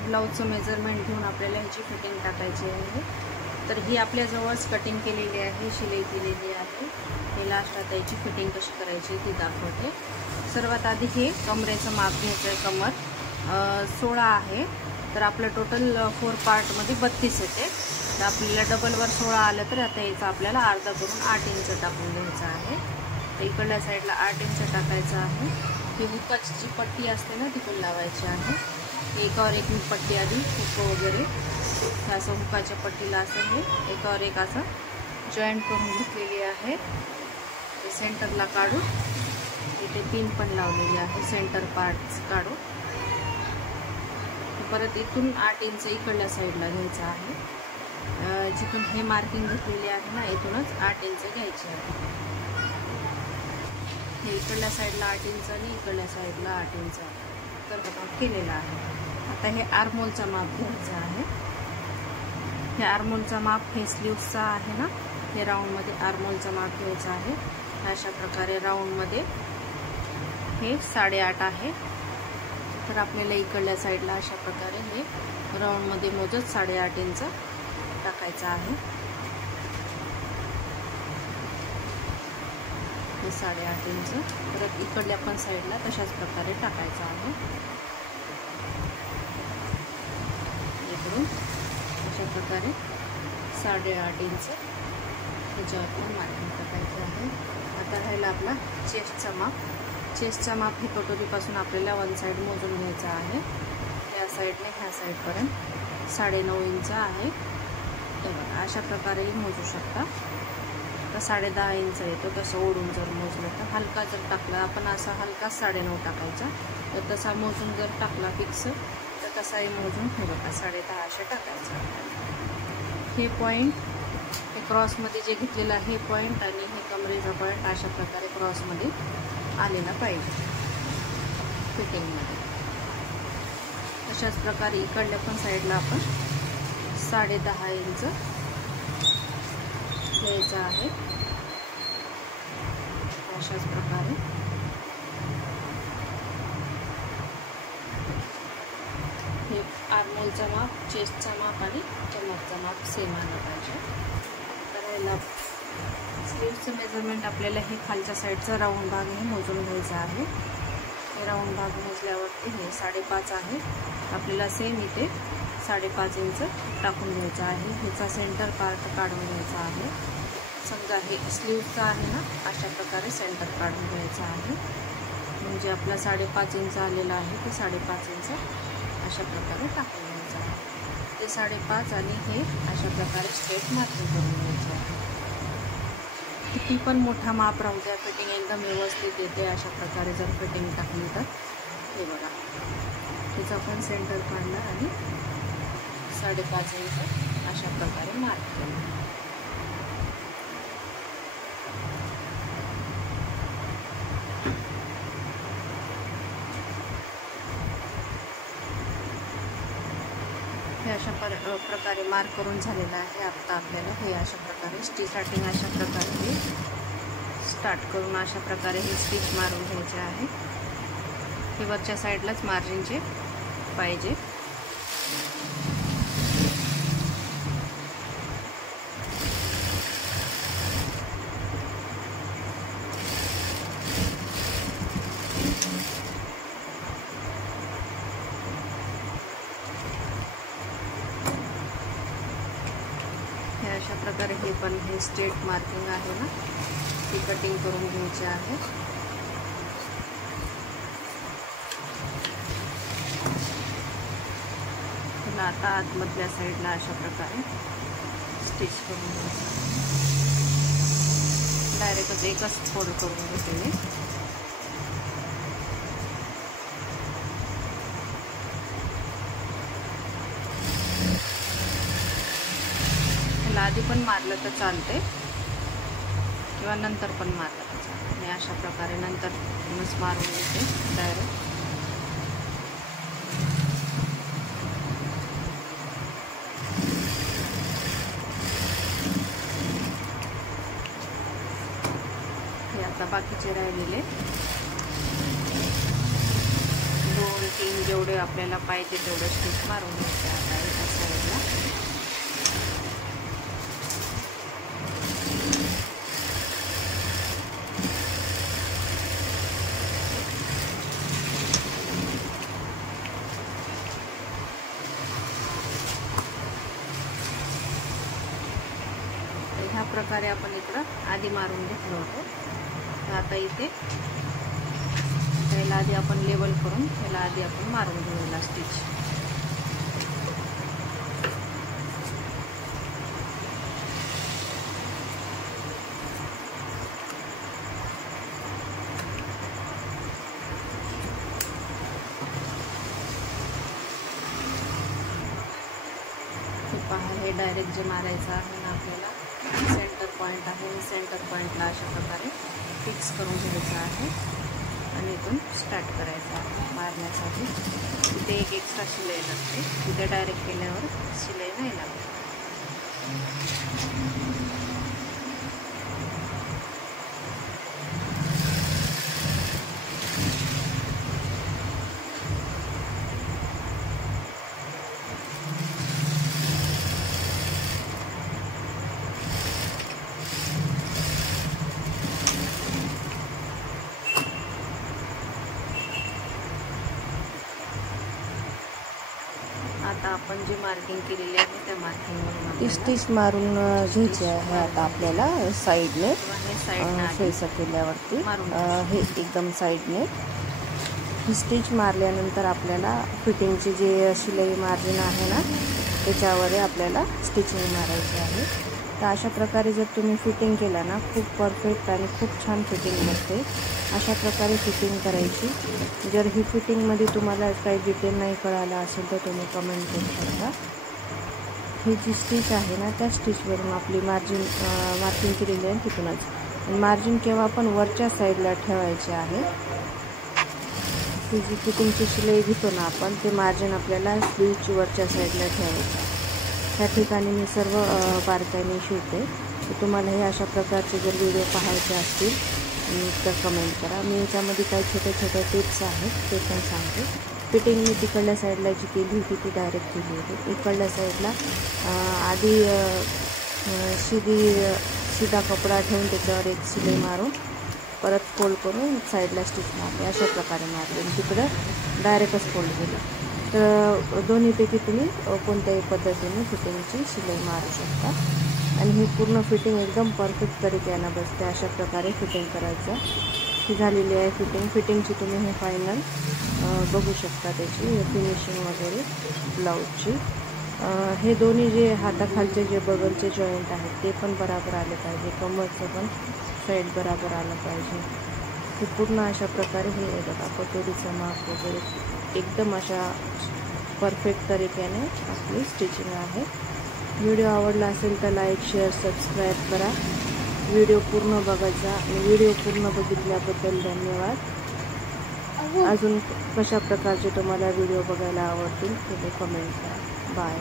ब्लाऊजचं measurement घेऊन आपल्याला ह्याची फिटिंग टाकायची आहे। तर ही आपल्याजवळच कटिंग केलेली आहे, शिलाई केलेली आहे। हे लास्ट आता याची फिटिंग कशी करायची ती दाखवते। सर्वात आधी हे कमरेचं माप घ्यायचं आहे। कमर 16 आहे, तर आपलं टोटल 4 पार्टमध्ये 32 येते। तर आपल्याला डबलवर 16 आलं तर आता याचं आपल्याला अर्धा करून 8 इंच टाकून घ्यायचं आहे। तर इकडल्या साईडला 8 इंच टाकायचं आहे। ही हुकाची जी पट्टी असते ना ती पण लावायची आहे। एकावर एक मी पट्टी आधी हुक वगैरे असं हुकाच्या पट्टीला असं हे एकावर एक असं जॉईंट करून घेतलेली आहे। ते सेंटरला काढून इथे पिन पण लावलेली आहे, सेंटर पार्ट्स काढून परत इथून 8 इंच इकडल्या साईडला घ्यायचं आहे। जिथून हे मार्किंग घेतलेली आहे ना इथूनच 8 इंच घ्यायचे आहे। हे इकडल्या साईडला 8 इंच आणि इकडल्या साईडला 8 इंच तर माप केलेला आहे। आता हे आर्मोलचा माप घ्यायचा आहे। हे आर्मोलचा माप हे स्लीव्सचा आहे ना, हे राऊंडमध्ये आर्मोलचा माप घ्यायचा आहे। अशा प्रकारे राऊंडमध्ये हे 8.5 आहे। तर आपल्याला इकडल्या साईडला अशा प्रकारे हे राऊंडमध्ये मोजत 8.5 इंच टाकायचं आहे। हे 8.5 इंच परत इकडल्या पण साईडला तशाच प्रकारे टाकायचं आहे। इकडून अशा प्रकारे 8.5 इंच त्याच्यावर पण मार्किंग टाकायचं आहे। आता राहिला आपला चेस्टचा माप। चेस्टचा माप हे कटोरीपासून आपल्याला 1 साईड मोजून घ्यायचा आहे। या साईडने ह्या साईडपर्यंत 9.5 इंच आहे। तर अशा प्रकारेही मोजू शकता। तर 10.5 इंच येतो तसं ओढून जर मोजलं तर, हलका जर टाकला आपण असा हलका 9.5 टाकायचा, तर तसा मोजून जर टाकला फिक्स तर तसाही मोजून हे बघा 10.5 असे टाकायचं। हे पॉईंट हे क्रॉसमध्ये जे घेतलेलं आहे हे पॉईंट आणि हे कमरेचा पॉईंट अशा प्रकारे क्रॉसमध्ये आलेला पाहिजे फिटिंगमध्ये। अशाच प्रकारे इकडल्या पण साईडला आपण 10.5 इंच घ्यायचं आहे। अशाच प्रकारे हे आर्मोलचा माप, चेस्टचा माप आणि कमरचा माप सेम आलं पाहिजे। तर याला स्लीव्हचं मेजरमेंट आपल्याला हे खालच्या साईडचा राऊंड भाग हे मोजून घ्यायचा आहे। हे राऊंड भाग मोजल्यावरती हे 5.5 आहे। आपल्याला सेम इथे 5.5 इंच टाकून घ्यायचा आहे। ह्याचा सेंटर पार्ट काढून घ्यायचा आहे। समजा हे स्लीव्हचा आहे ना, अशा प्रकारे सेंटर काढून घ्यायचा आहे। म्हणजे आपला 5.5 इंच आलेला आहे ते 5.5 इंच अशा प्रकारे टाकून घ्यायचं आहे। ते 5.5 आणि हे अशा प्रकारे स्ट्रेट मार्किंग करून घ्यायचं आहे। किती पण मोठा माप राहू द्या, फिटिंग एकदम व्यवस्थित येते अशा प्रकारे जर फिटिंग टाकली तर। हे बघा त्याचा पण सेंटर काढला आणि 5.5 इंच अशा प्रकारे मार्क केलं। हे अशा प्रकारे मार्क करून झालेलं आहे। आता आपल्याला हे अशा प्रकारे स्टार्टिंग अशा प्रकारे हे स्टार्ट करून अशा प्रकारे हे स्टिच मारून घ्यायचे आहे। हे वरच्या साईडलाच मार्जिनचे पाहिजे। अशा प्रकारे हे पण हे स्ट्रेट मार्किंग आहे ना, ती कटिंग करून घ्यायची आहे। त्याला आता आतमधल्या साईडला अशा प्रकारे स्टिच करून घ्यायचं। डायरेक्टच एकच फोल्ड करून घेते मी। आधी पण मारलं तर चालते किंवा नंतर पण मारलं तर चालते। मी अशा प्रकारे नंतर मारून घेते डायरेक्ट। हे आता बाकीचे राहिलेले 2-3 जेवढे जेवढे आपल्याला पाहिजे तेवढं स्टिच मारून घ्यायचं आता एका साईडला. ह्या प्रकारे आपण इकडं आधी मारून घेतलं होतं. तर आता इथे त्याला आधी आपण लेवल करून त्याला आधी आपण मारून घेऊया स्टिच. पहा हे डायरेक्ट जे मारायचं आहे ना आपल्याला सेंटर पॉईंट आहे, सेंटर पॉईंटला अशा प्रकारे फिक्स करून घ्यायचं आहे आणि इथून स्टार्ट करायचं आहे मारण्यासाठी. तिथे एक एक्स्ट्रा शिलाई लागते, तिथे डायरेक्ट केल्यावर शिलाई नाही लागत. आता आपण जे मार्किंग केलेली आहे त्या मार्किंगवरून स्टिच मारून घ्यायची आहे आता आपल्याला साईडने फेस केल्यावरती हे एकदम साईडने ही स्टिच मारल्यानंतर आपल्याला फिटिंगची जे शिलाई मार्जिन आहे ना त्याच्यावर आपल्याला स्टिचिंग मारायची आहे. तर अशा प्रकारे जर तुम्ही फिटिंग केला ना खूप परफेक्ट आणि खूप छान फिटिंग बसते. अशा प्रकारे फिटिंग करायची. जर ही फिटिंगमध्ये तुम्हाला काही डिटेल नाही कळालं असेल तर तुम्ही कमेंट करू शकता. ही जी स्टिच आहे ना त्या स्टिचवरून आपली मार्किंग केलेली आहे तिथूनच मार्जिन केव्हा पण वरच्या साईडला ठेवायचे आहे. ती जी फिटिंगची शिलाई घेतो ना आपण ते मार्जिन आपल्याला स्लीवची वरच्या साईडला ठेवायचं. त्या ठिकाणी मी सर्व बारकाईने शिवते. तर तुम्हाला हे अशा प्रकारचे जर व्हिडिओ पाहायचे असतील तर कमेंट करा. मी याच्यामध्ये काही छोट्या छोट्या टिप्स आहेत ते पण सांगते. फिटिंग मी तिकडल्या साईडला जी केली होती ती डायरेक्ट केली होती. इकडल्या साईडला आधी सीधा कपडा ठेवून त्याच्यावर एक शिलाई मारून परत फोल्ड करून साईडला स्टिच मारले. अशा प्रकारे मारले. तिकडं डायरेक्टच फोल्ड केलं. तर दोन्हीपैकी तुम्ही कोणत्याही पद्धतीने फिटिंगची शिलाई मारू शकता. आणि ही पूर्ण फिटिंग एकदम परफेक्ट तरीक्यानं बसते. अशा प्रकारे फिटिंग करायचं. ही झालेली आहे फिटिंगची तुम्ही हे फायनल बघू शकता त्याची फिनिशिंग वगैरे ब्लाऊजची. हे दोन्ही जे हाताखालचे जे बगलचे जॉईंट आहेत ते पण बराबर आले पाहिजे. कमरचं पण साईड बराबर आलं पाहिजे. हे पूर्ण अशा प्रकारे हे बघा कटोरीचं माप वगैरे एकदम अशा परफेक्ट तरीक्याने आपली स्टिचिंग आहे. व्हिडिओ आवडला असेल तर लाईक शेअर सबस्क्राईब करा. व्हिडिओ पूर्ण बघायचा आणि व्हिडिओ पूर्ण बघितल्याबद्दल धन्यवाद. अजून कशा प्रकारचे तुम्हाला व्हिडिओ बघायला आवडतील ते कमेंट करा. बाय.